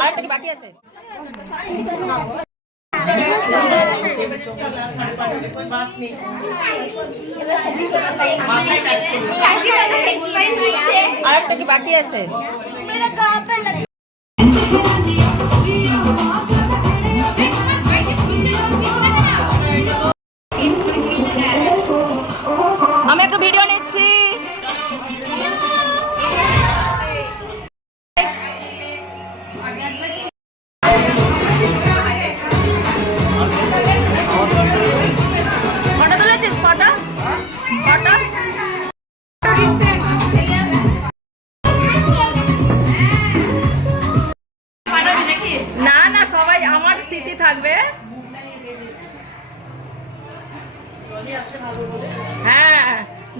আরেকটা কি বাকি আছে? আরেকটা কি বাকি আছে? আমি একটা ভিডিও নিচ্ছি। ফটো তুলেছিস? ফটো ফটো না না, সবাই আমার স্মৃতি থাকবে। হ্যাঁ,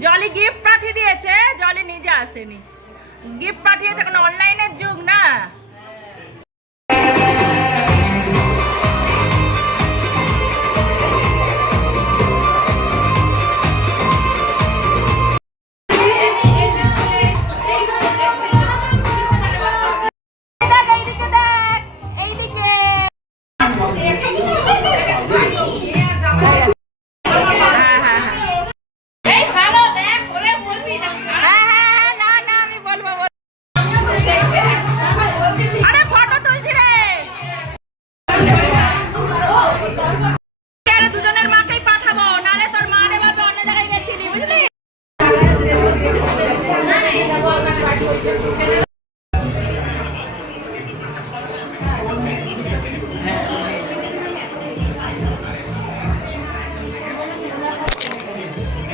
জলি গিফট পাঠিয়ে দিয়েছে, জলি নিজে আসেনি, গিফট পাঠিয়েছে। এখন অনলাইনের যুগ না। দুজনের মাকেই পাঠাবো, নালে তোর মা রে বাবা অন্য জায়গায় গেছিলি, বুঝলি?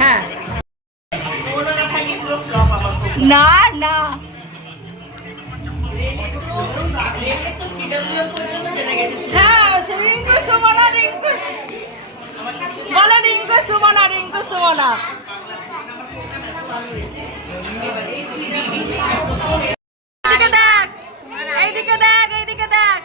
হ্যাঁ না না, হ্যাঁ রিঙ্কু সুমনা, রিঙ্কু বলো, রিঙ্কু সুমনা, রিঙ্কু সুমনা। এইদিকে দেখ, এইদিকে দেখ, এইদিকে দেখ।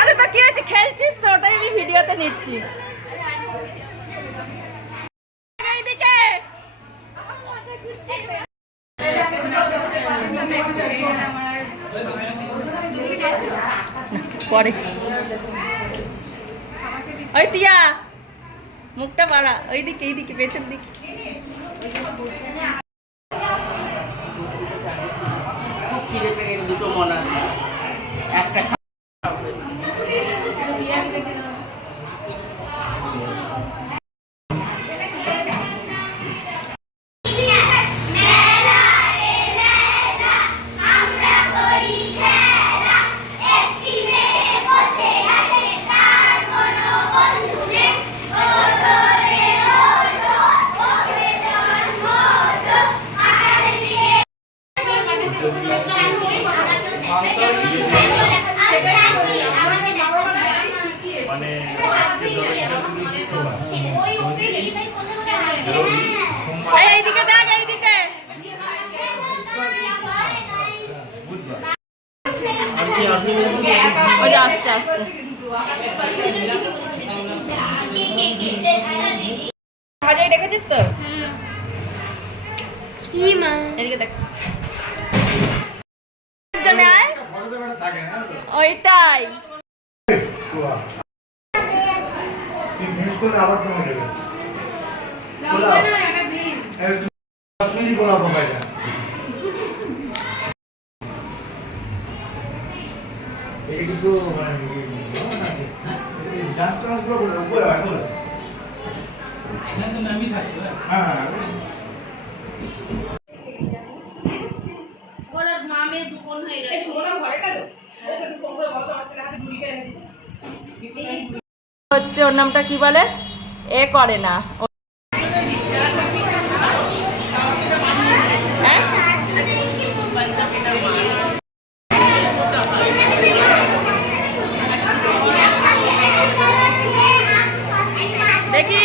আরে তো কি হয়েছে, খেলছিস তো, ওটাই আমি ভিডিওতে নিচ্ছি। এইদিকে পরে ওই টিয়া মুখটা বাড়া, ওইদিকে, এইদিকে, পেছন দিকে। দুটো মনে একটা এইদিকে দেখ, এইদিকে। ওই আসছে আসছে। ভাজাই দেখেছিস তো? এদিকে দেখ, ওইটাই। হচ্ছে ওর নামটা কি বলে, এ করে না, দেখি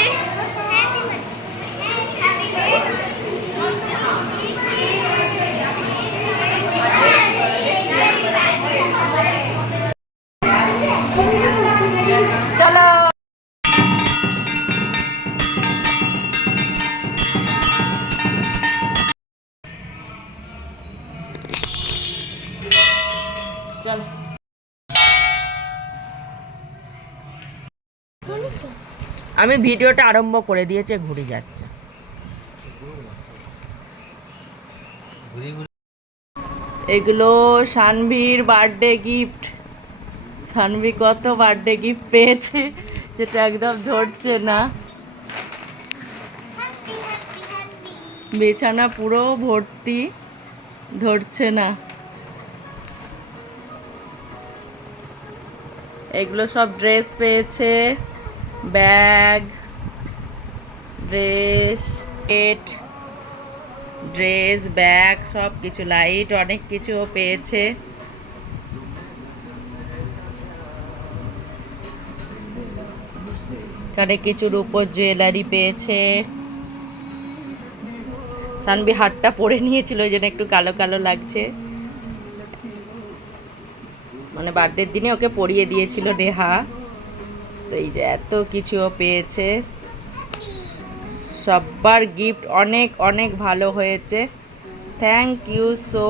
চল আমি ভিডিওটা আরম্ভ করে দিয়েছে, ঘুরে যাচ্ছে। এগুলো সানভির বার্থডে গিফট। সানভি কত বার্থডে গিফট পেয়েছে যেটা একদম ধরছে না। বিছানা পুরো ভর্তি, ধরছে না। এগুলো সব ড্রেস পেয়েছে, ব্যাগ, ড্রেস ব্যাগ সব কিছু, লাইট অনেক কিছু পেয়েছে। এখানে কিছু রূপোর জুয়েলারি পেয়েছে। সানভি হাতটা পরে নিয়েছিল, ওই জন্য একটু কালো কালো লাগছে। মানে বার্থডের দিনে ওকে পরিয়ে দিয়েছিল নেহা। তো এই যে এত কিছু পেয়েছে। সবার গিফট অনেক অনেক ভালো হয়েছে। Thank you so